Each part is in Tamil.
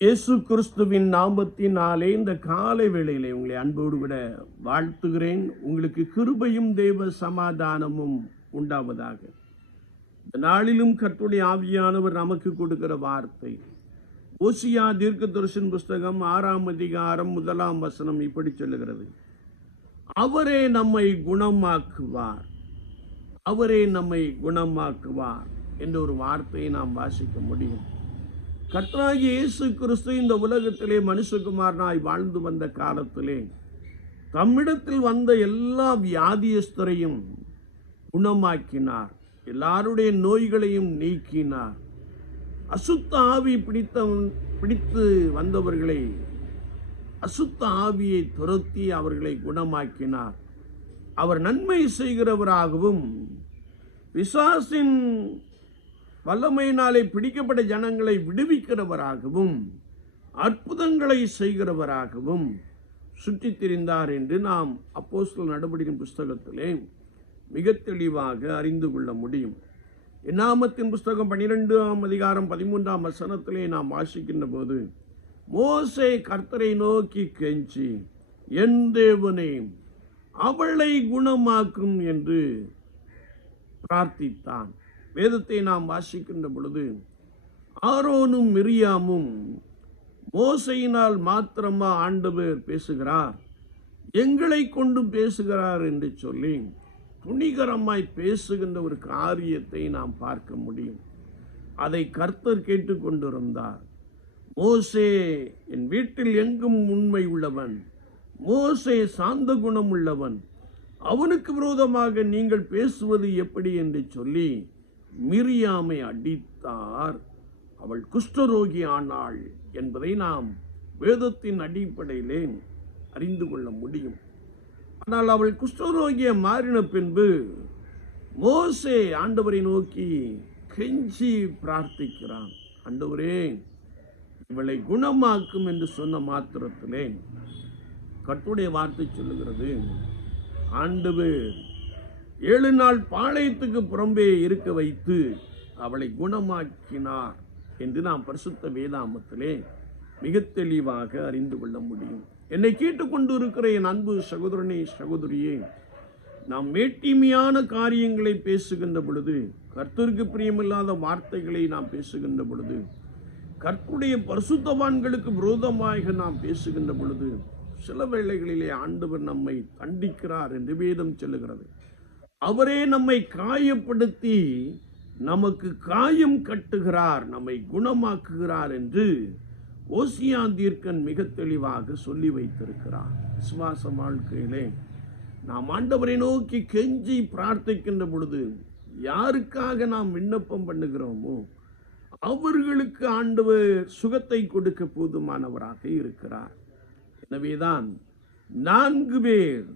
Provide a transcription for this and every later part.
இயேசு கிறிஸ்துவின் நாமத்தினாலே இந்த காலை வேளையிலே உங்களை அன்போடு கூட வாழ்த்துகிறேன். உங்களுக்கு கிருபையும் தேவ சமாதானமும் உண்டாவதாக. இந்த நாளிலும் கர்த்தருடைய ஆவியானவர் நமக்கு கொடுக்கிற வார்த்தை ஓசியா தீர்க்கதரிசன புஸ்தகம் 6ஆம் அதிகாரம் 1ஆம் வசனம் இப்படி சொல்லுகிறது: அவரே நம்மை குணமாக்குவார், அவரே நம்மை குணமாக்குவார் என்ற ஒரு வார்த்தையை நாம் வாசிக்க முடியும். கர்த்தராகிய இயேசு கிறிஸ்து இந்த உலகத்திலே மனுஷகுமாரனாய் வாழ்ந்து வந்த காலத்திலே தம்மிடத்தில் வந்த எல்லா வியாதியஸ்தரையும் குணமாக்கினார், எல்லாருடைய நோய்களையும் நீக்கினார். அசுத்த ஆவி பிடித்து வந்தவர்களை, அசுத்த ஆவியை துரத்தி அவர்களை குணமாக்கினார். அவர் நன்மை செய்கிறவராகவும் பிசாசின் வல்லமையினாலே பிடிக்கப்பட்ட ஜனங்களை விடுவிக்கிறவராகவும் அற்புதங்களை செய்கிறவராகவும் சுற்றித் திரிந்தார் என்று நாம் அப்போஸ்தலர் நடபடிகளின் புஸ்தகத்திலே மிக தெளிவாக அறிந்து கொள்ள முடியும். என்னாகமத்தின் புஸ்தகம் 12ஆம் அதிகாரம் 13ஆம் வசனத்திலே நாம் வாசிக்கின்ற போது, மோசே கர்த்தரை நோக்கி கெஞ்சி, என் தேவனே அவளை குணமாக்கும் என்று பிரார்த்தித்தான். வேதத்தை நாம் வாசிக்கின்ற பொழுது, ஆரோனும் மிரியாமும் மோசையினால் மாத்திரமா ஆண்டவர் பேசுகிறார், எங்களை கொண்டு பேசுகிறார் என்று சொல்லி துணிகரமாய் பேசுகின்ற ஒரு காரியத்தை நாம் பார்க்க முடியும். அதை கர்த்தர் கேட்டுக்கொண்டிருந்தார். மோசே என் வீட்டில் எங்கும் உண்மை உள்ளவன், மோசே சாந்த குணம் உள்ளவன், அவனுக்கு விரோதமாக நீங்கள் பேசுவது எப்படி என்று சொல்லி மிரியாமை அடித்தார். அவள் குஷ்டரோகி ஆனாள் என்பதை நாம் வேதத்தின் அடிப்படையிலே அறிந்து கொள்ள முடியும். ஆனால் அவள் குஷ்டரோகிய மாறின பின்பு மோசே ஆண்டவரை நோக்கி கெஞ்சி பிரார்த்திக்கிறான். ஆண்டவரே இவளை குணமாக்கும் என்று சொன்ன மாத்திரத்திலே கர்த்தருடைய வார்த்தை சொல்லுகிறது, ஆண்டவர் 7 நாள் பாளையத்துக்கு புறம்பே இருக்க வைத்து அவளை குணமாக்கினார் என்று நாம் பரிசுத்த வேதாகமத்திலே மிக தெளிவாக அறிந்து கொள்ள முடியும். என்னை கேட்டுக்கொண்டு இருக்கிற என் அன்பு சகோதரனே, சகோதரியே, நாம் மேட்டிமையான காரியங்களை பேசுகின்ற பொழுது, கர்த்தருக்கு பிரியமில்லாத வார்த்தைகளை நாம் பேசுகின்ற பொழுது, கர்த்தருடைய பரிசுத்தவான்களுக்கு விரோதமாக நாம் பேசுகின்ற பொழுது, சில வேளைகளிலே ஆண்டவர் நம்மை தண்டிக்கிறார் என்று வேதம் சொல்லுகிறது. அவரே நம்மை காயப்படுத்தி நமக்கு காயம் கட்டுகிறார், நம்மை குணமாக்குகிறார் என்று ஓசியா தீர்க்கன் மிக தெளிவாக சொல்லி வைத்திருக்கிறார். விசுவாச வாழ்க்கையிலே நாம் ஆண்டவரை நோக்கி கெஞ்சி பிரார்த்திக்கின்ற பொழுது, யாருக்காக நாம் விண்ணப்பம் பண்ணுகிறோமோ அவர்களுக்கு ஆண்டவர் சுகத்தை கொடுக்க போதுமானவராக இருக்கிறார். எனவேதான் 4 பேர்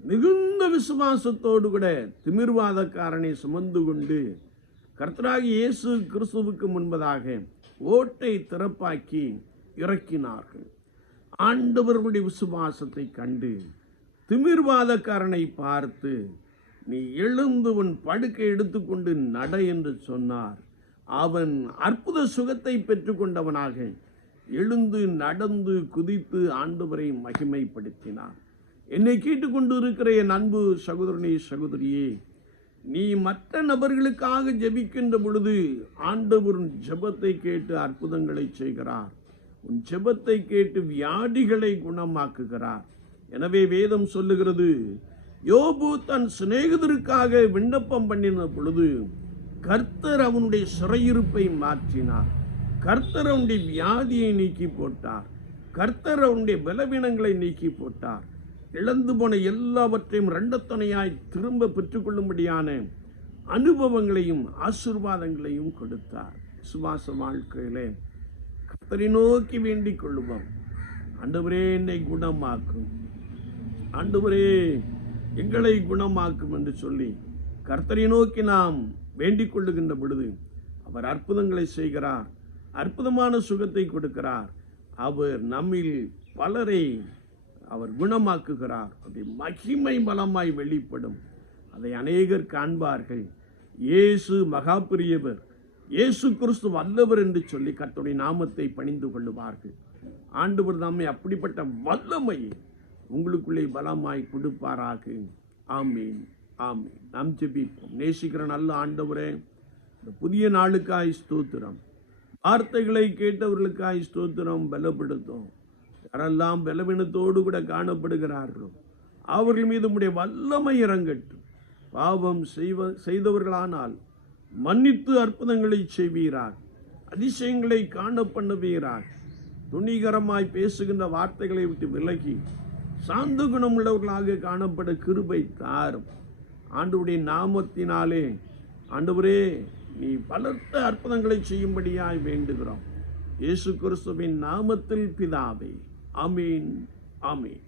மிகுந்த விசுவாசத்தோடு கூட திமிர்வாதக்காரனை சுமந்து கொண்டு கர்த்தராகிய இயேசு கிறிஸ்துவுக்கு முன்பதாக ஓட்டை திறப்பாக்கி இறக்கினார்கள். ஆண்டவர்களுடைய விசுவாசத்தை கண்டு திமிர்வாதக்காரனை பார்த்து, நீ எழுந்து உன் படுக்கை எடுத்துக்கொண்டு நட என்று சொன்னார். அவன் அற்புத சுகத்தை பெற்றுக்கொண்டவனாக எழுந்து நடந்து குதித்து ஆண்டவரை மகிமைப்படுத்தினார். என்னை கேட்டுக்கொண்டு இருக்கிற என் அன்பு சகோதரனே, சகோதரியே, நீ மற்ற நபர்களுக்காக ஜெபிக்கின்ற பொழுது ஆண்டவர் உன் ஜெபத்தை கேட்டு அற்புதங்களை செய்கிறார், உன் ஜெபத்தை கேட்டு வியாதிகளை குணமாக்குகிறார். எனவே வேதம் சொல்லுகிறது, யோபு தன் சிநேகிதருக்காக விண்ணப்பம் பண்ணின பொழுது கர்த்தர் அவனுடைய சிறையிருப்பை மாற்றினார், கர்த்தர் அவனுடைய வியாதியை நீக்கி போட்டார், கர்த்தர் அவனுடைய பலவீனங்களை நீக்கி போட்டார். இழந்து போன எல்லாவற்றையும் இரண்டத்தனையாய் திரும்ப பெற்றுக்கொள்ளும்படியான அனுபவங்களையும் ஆசீர்வாதங்களையும் கொடுத்தார். விசுவாச வாழ்க்கையிலே கர்த்தரை நோக்கி வேண்டிக் கொள்ளுவோம். ஆண்டவரே என்னை குணமாக்கும், ஆண்டவரே எங்களை குணமாக்கும் என்று சொல்லி கர்த்தரை நோக்கி நாம் வேண்டிக் கொள்ளுகின்ற பொழுது அவர் அற்புதங்களை செய்கிறார், அற்புதமான சுகத்தை கொடுக்கிறார். அவர் நம்மில் பலரை அவர் குணமாக்குகிறார். அது மகிமை பலமாய் வெளிப்படும். அதை அநேகர் காண்பார்கள். இயேசு மகா பெரியவர், இயேசு கிறிஸ்து வல்லவர் என்று சொல்லி கர்த்தருடைய நாமத்தை பணிந்து கொள்ளுவார்கள். ஆண்டவர் தாமே அப்படிப்பட்ட வல்லமையை உங்களுக்குள்ளே பலமாய் கொடுப்பாராக. ஆமீன், ஆமீன். நாம் ஜெபிப்போம். நேசிக்கிற நல்ல ஆண்டவரே, இந்த புதிய நாளுக்காய் ஸ்தோத்திரம். வார்த்தைகளை கேட்டவர்களுக்காய் ஸ்தோத்திரம். பலப்படுத்தும். யாரெல்லாம் பலவீனத்தோடு கூட காணப்படுகிறார்களோ அவர்கள் மீது உம்முடைய வல்லமை இறங்கட்டும். பாவம் செய்தவர்களானால் மன்னித்து அற்புதங்களை செய்வீரார், அதிசயங்களை காண பண்ணுவீரார். துணிகரமாய் பேசுகின்ற வார்த்தைகளை விட்டு விலகி சாந்த குணம் உள்ளவர்களாக காணப்பட கிருபை தாரும். ஆண்டவருடைய நாமத்தினாலே ஆண்டவரே நீ பலத்த அற்புதங்களை செய்யும்படியாய் வேண்டுகிறோம். இயேசு கிறிஸ்துவின் நாமத்தில் பிதாவே. ஆமீன், ஆமீன்.